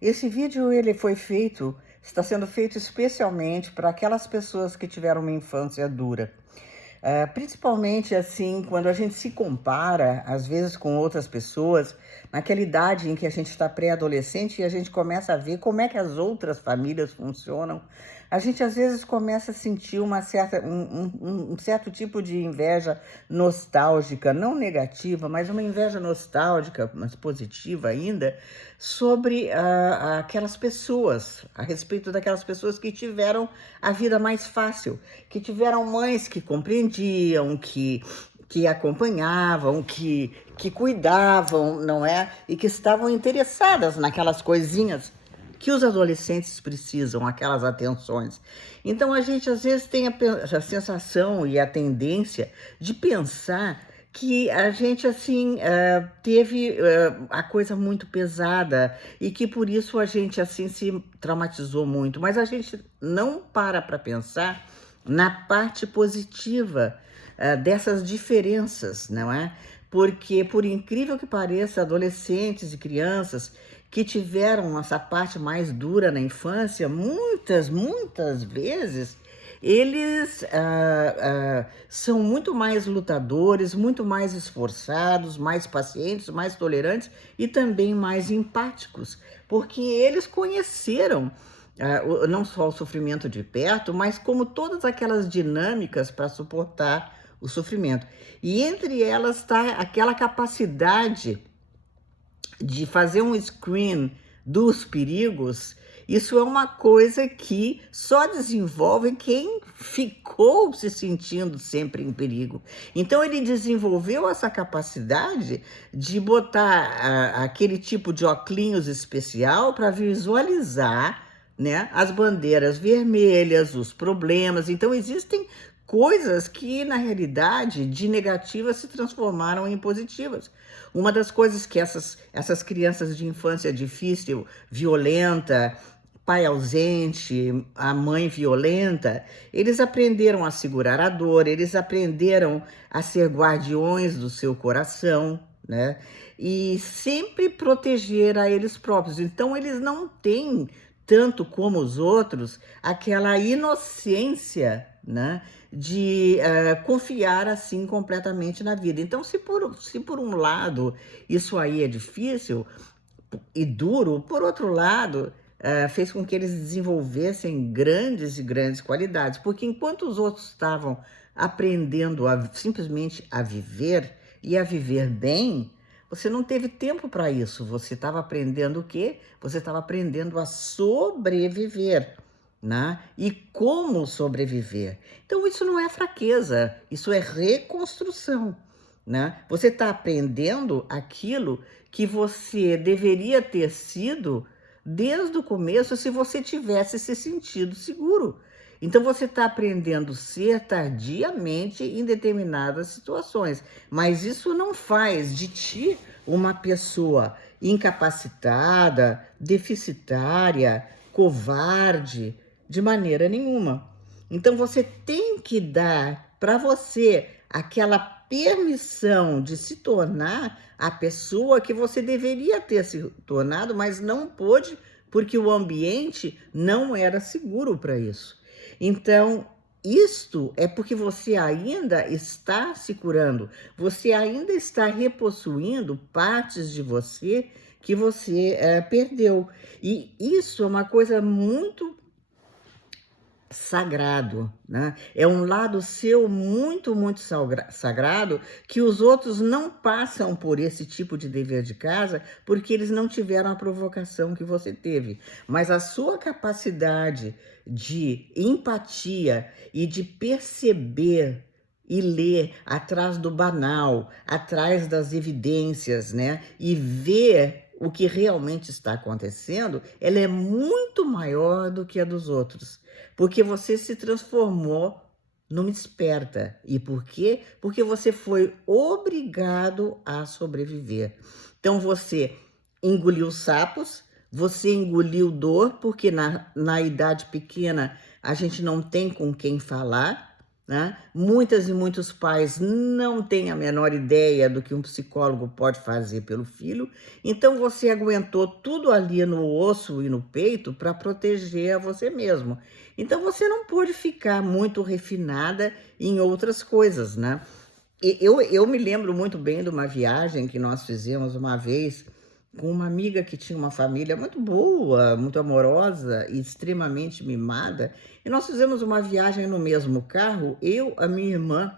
Esse vídeo está sendo feito especialmente para aquelas pessoas que tiveram uma infância dura. Principalmente assim, quando a gente se compara, às vezes, com outras pessoas, naquela idade em que a gente está pré-adolescente e a gente começa a ver como é que as outras famílias funcionam, a gente às vezes começa a sentir um certo tipo de inveja nostálgica, não negativa, mas uma inveja nostálgica, mas positiva ainda, sobre aquelas pessoas, a respeito daquelas pessoas que tiveram a vida mais fácil, que tiveram mães que compreendiam, que acompanhavam, que cuidavam, não é? E que estavam interessadas naquelas coisinhas que os adolescentes precisam, aquelas atenções. Então a gente às vezes tem a sensação e a tendência de pensar que a gente assim teve a coisa muito pesada e que por isso a gente assim se traumatizou muito, mas a gente não para pensar na parte positiva dessas diferenças, não é? Porque, por incrível que pareça, adolescentes e crianças que tiveram essa parte mais dura na infância, muitas vezes, eles são muito mais lutadores, muito mais esforçados, mais pacientes, mais tolerantes e também mais empáticos, porque eles conheceram não só o sofrimento de perto, mas como todas aquelas dinâmicas para suportar o sofrimento. E entre elas está aquela capacidade de fazer um screen dos perigos. Isso é uma coisa que só desenvolve quem ficou se sentindo sempre em perigo. Então ele desenvolveu essa capacidade de botar aquele tipo de óculos especial para visualizar, né, as bandeiras vermelhas, os problemas. Então existem coisas que, na realidade, de negativas se transformaram em positivas. Uma das coisas que essas crianças de infância difícil, violenta, pai ausente, a mãe violenta, eles aprenderam a segurar a dor, eles aprenderam a ser guardiões do seu coração, né? E sempre proteger a eles próprios. Então, eles não têm, tanto como os outros, aquela inocência, né, de confiar assim completamente na vida. Então, se por um lado isso aí é difícil e duro, por outro lado, fez com que eles desenvolvessem grandes e grandes qualidades, porque enquanto os outros estavam aprendendo simplesmente a viver e a viver bem, você não teve tempo para isso. Você estava aprendendo o quê? Você estava aprendendo a sobreviver, né? E como sobreviver. Então, isso não é fraqueza, isso é reconstrução, né? Você está aprendendo aquilo que você deveria ter sido desde o começo se você tivesse se sentido seguro. Então, você está aprendendo a ser tardiamente em determinadas situações, mas isso não faz de ti uma pessoa incapacitada, deficitária, covarde, de maneira nenhuma. Então, você tem que dar para você aquela permissão de se tornar a pessoa que você deveria ter se tornado, mas não pôde, porque o ambiente não era seguro para isso. Então, isto é porque você ainda está se curando, você ainda está repossuindo partes de você que você perdeu. E isso é uma coisa muito sagrado, né? É um lado seu muito sagrado, que os outros não passam por esse tipo de dever de casa porque eles não tiveram a provocação que você teve. Mas a sua capacidade de empatia e de perceber e ler atrás do banal, atrás das evidências, né? E ver o que realmente está acontecendo, ela é muito maior do que a dos outros. Porque você se transformou numa esperta. E por quê? Porque você foi obrigado a sobreviver. Então você engoliu sapos, você engoliu dor, porque na idade pequena a gente não tem com quem falar, né? Muitas e muitos pais não têm a menor ideia do que um psicólogo pode fazer pelo filho, então você aguentou tudo ali no osso e no peito para proteger a você mesmo. Então você não pôde ficar muito refinada em outras coisas, né? Eu me lembro muito bem de uma viagem que nós fizemos uma vez com uma amiga que tinha uma família muito boa, muito amorosa e extremamente mimada, e nós fizemos uma viagem no mesmo carro, eu, a minha irmã,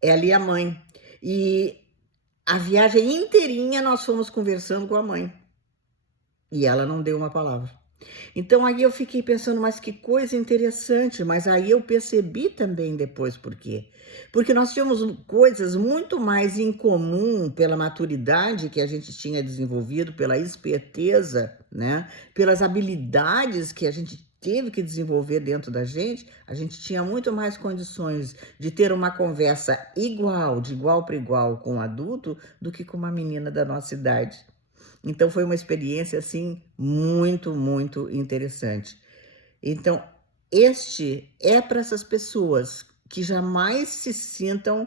ela e a mãe. E a viagem inteirinha nós fomos conversando com a mãe, e ela não deu uma palavra. Então aí eu fiquei pensando, mas que coisa interessante, mas aí eu percebi também depois por quê. Porque nós tínhamos coisas muito mais em comum pela maturidade que a gente tinha desenvolvido, pela esperteza, né? Pelas habilidades que a gente teve que desenvolver dentro da gente, a gente tinha muito mais condições de ter uma conversa igual, de igual para igual com um adulto, do que com uma menina da nossa idade. Então foi uma experiência, assim, muito, muito interessante. Então, este é para essas pessoas que jamais se sintam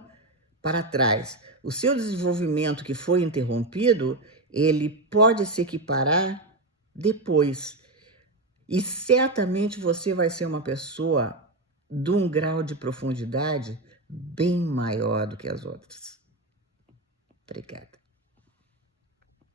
para trás. O seu desenvolvimento que foi interrompido, ele pode se equiparar depois. E certamente você vai ser uma pessoa de um grau de profundidade bem maior do que as outras. Obrigada.